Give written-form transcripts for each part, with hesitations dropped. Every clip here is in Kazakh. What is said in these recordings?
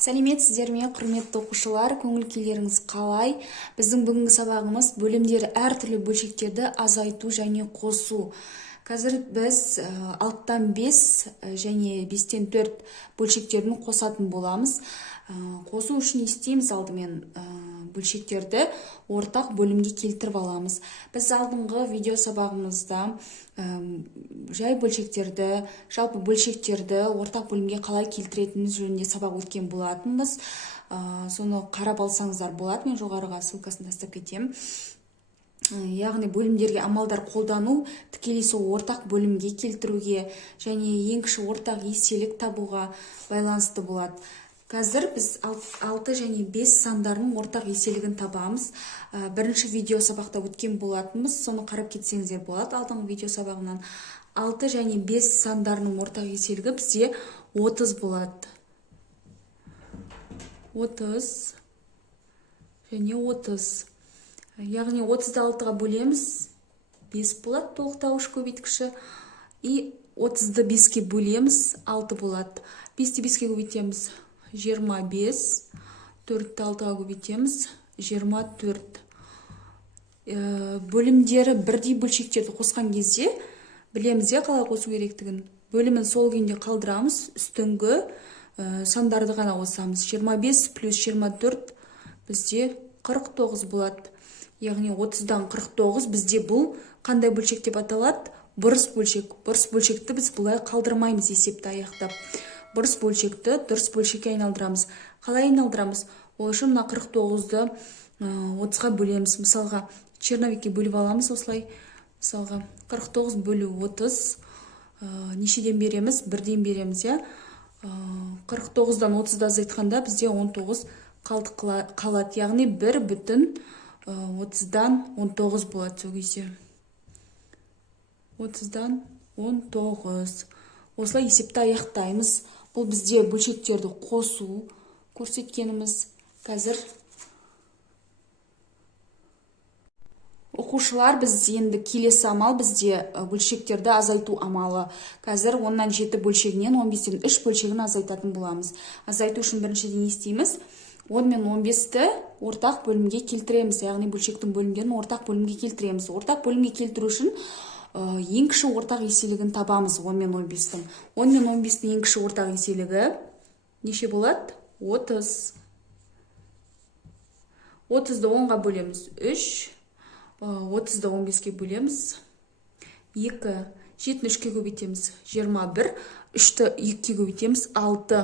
Сәлеметсіздер ме, құрметті оқушылар, көңіл-күйлеріңіз қалай? Біздің бүгінгі сабағымыз бөлімдері әртүрлі бөлшектерді азайту және қосу. Қазір біз 6-тан 5 және 5-тен 4 бөлшектерін қосатын боламыз. Қосу үшін істейміз алдымен бөлшектерді ортақ бөлімге келтіріп аламыз. Біз алдыңғы видео сабағымызда жай бөлшектерді, жалпы бөлшектерді ортақ бөлімге қалай келтіретініміз жөнінде сабақ өткен болатынбыз. Соны қарап алсаңыздар болады, мен жоғарыға ссылкасын тастап кетемін. Яғни бөлімдерге амалдар қолдану тікелей сол ортақ бөлімге келтіруге және ең кіші ортақ еселік табуға байланысты болады. Қазір біз 6 және 5 сандарының ортақ еселігін табамыз. Бірінші видео сабақта өткен болатынбыз, соны қарап кетсеңіздер болады. Алдыңғы видео сабағынан 6 және 5 сандарының ортақ еселігі бізде 30 болады. 30 және 30. Яғни 30-ды 6-ға бөлеміз, 5 болады, толықтауыш көбейткіші. И 30-ды 5-ке бөлеміз, 6 болады. 5-ті 5-ке көбейтеміз, 25, 4-ті 6-ға көбейтеміз, 24. Бөлімдері бірдей бөлшектерді қосқан кезде білеміз қалай қосу керектігін. Бөлімін сол күйінде қалдырамыз, үстіңгі сандарды ғана қосамыз. 25 плюс 24 бізде 49 болады. Яғни 30-дан 49 бізде бұл қандай бөлшек деп аталады? Бұрыс бөлшек. Бұрыс бөлшекті біз бұлай қалдырмаймыз есепті аяқтап. Бұрыс бөлшекті дұрыс бөлшекке айналдырамыз. Қалай айналдырамыз? Ол үшін мына 49-ды 30-ға бөлеміз. Мысалға, черновикке бөліп аламыз осылай. Мысалға, 49 бөлу 30. Нешеден береміз? 1-ден береміз, 49-дан 30-ды азайтқанда бізде 19 қалады. Яғни 1 бүтін 30-дан 19 болады сол кезде. 30-дан 19. Осылай есепті аяқтаймыз. Бұл бізде бөлшектерді қосу көрсеткеніміз. Қазір оқушылар, біз енді келесі амал бізде бөлшектерді азайту амалы. Қазір 10-нан 7 бөлшегінен 15-тен 3 бөлшегін азайтатын боламыз. Азайту үшін біріншіден естейміз. 10 мен 15-ті ортақ бөлімге келтіреміз. Яғни бөлшектің бөлімдерін ортақ бөлімге келтіреміз. Ортақ бөлімге келтіру үшін ең кіші ортақ еселігін табамыз 10 мен 15-тің. 10 мен 15-тің ең кіші ортақ еселігі неше болады? 30. 30-ды 10-ға бөлеміз 3. 30-ды 15-ке бөлеміз 2. 7-ні 3-ке көбейтеміз 21. 3-ті 2-ке көбейтеміз 6.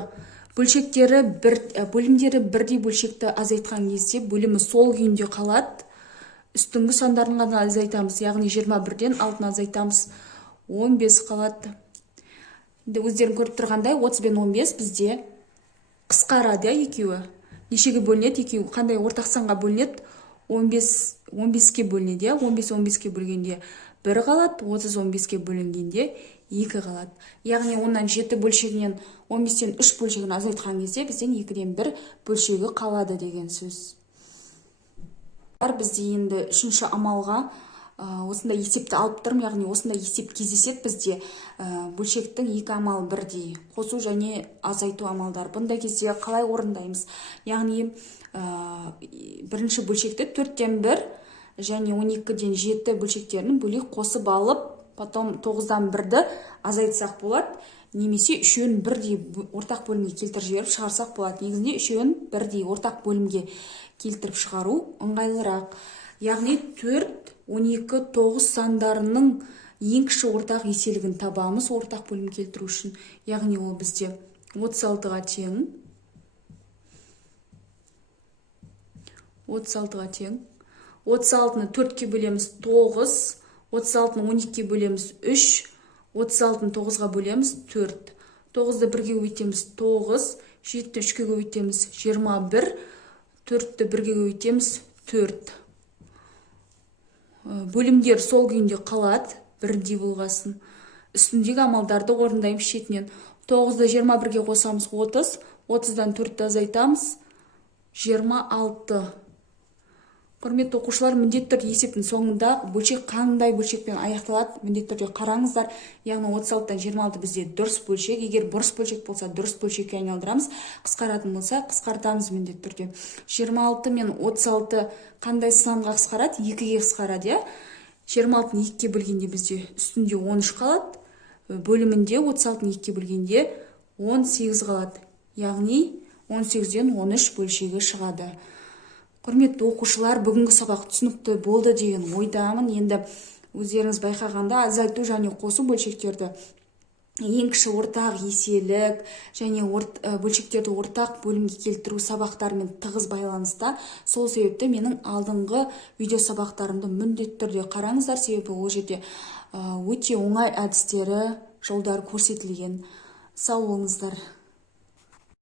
Бөлімдері бірдей бөлшекті азайтқан кезде бөлімі сол күйінде қалады. Үстіңгі сандарын ғана азайтамыз, яғни 21-ден 6-ны азайтамыз, 15 қалады. Өздерін көріп тұрғандай 30 бен 15 бізде қысқарады екеуі. Нешеге бөлінеді екеуі? Қандай ортақ санға бөлінеді? 15-ке бөлінеді. 15-15-ке бөлгенде 1 қалады, 30-15-ке бөлінгенде 2 қалады. Яғни 10-нан 7 бөлшегінен 15-тен 3 бөлшегін азайтқан кезде бізден 2-ден 1 бөлшегі қалады деген сөз. Бізде енді үшінші амалға осындай есепті алып тұрмын, яғни осындай есеп кездеседі бізде бөлшектің екі амалы бірдей, қосу және азайту амалдар. Бұндай кезде қалай орындаймыз? Яғни бірінші бөлшекті 4-тен 1 және 12-ден 7 бөлшектерін бөлек қосып алып, потом 9-дан 1-ді азайтсақ болады, немесе үшеуін бірдей ортақ бөлімге келтіріп жіберіп шығарсақ болады. Негізінде үшеуін бірдей ортақ бөлімге келтіріп шығару ыңғайлырақ. Яғни 4, 12, 9 сандарының ең кіші ортақ еселігін табамыз ортақ бөлім келтіру үшін. Яғни ол бізде 36-ға тең. 36-ға тең. 36-ны 4-ке бөлеміз 9, 36-ны 12-ке бөлеміз 3, 36-ны 9-ға бөлеміз 4. 9-ды 1-ге көбейтеміз 9, 7-ті 3-ке көбейтеміз 21, 4-ті 1-ге көбейтеміз 4. Бөлімдер сол күйінде қалады, бірдей болғасын. Үстіндегі амалдарды орындаймыз шетінен. 9-ды 21-ге қосамыз 30, 30-дан 4-ті азайтамыз 26. Құрметті оқушылар, міндетті түрде есептің соңында бөлшек қандай бөлшекпен аяқталады, міндетті түрде қараңыздар. Яғни 36-тан 26 бізде дұрыс бөлшек. Егер бұрыс бөлшек болса, дұрыс бөлшекке айналдырамыз. Қысқаратын болса, қысқартамыз міндетті түрде. 26 мен 36 қандай санға қысқарады? 2-ге қысқарады, иә? 26-ны 2-ге бөлгенде бізде үстінде 13 қалады. Бөлімінде 36-ны 2-ге бөлгенде 18 қалады. Яғни 18-ден 13 бөлшегі шығады. Құрметті оқушылар, бүгінгі сабақ түсінікті болды деген ойдамын. Енді өздеріңіз байқағанда азайту және қосу бөлшектерді ең кіші ортақ еселік және бөлшектерді ортақ бөлімге келтіру сабақтарымен тығыз байланыста. Сол себепті менің алдыңғы видео сабақтарымды міндетті түрде қараңыздар, себебі ол жерде өте оңай әдістері, жолдары көрсетілген. Сау болыңыздар.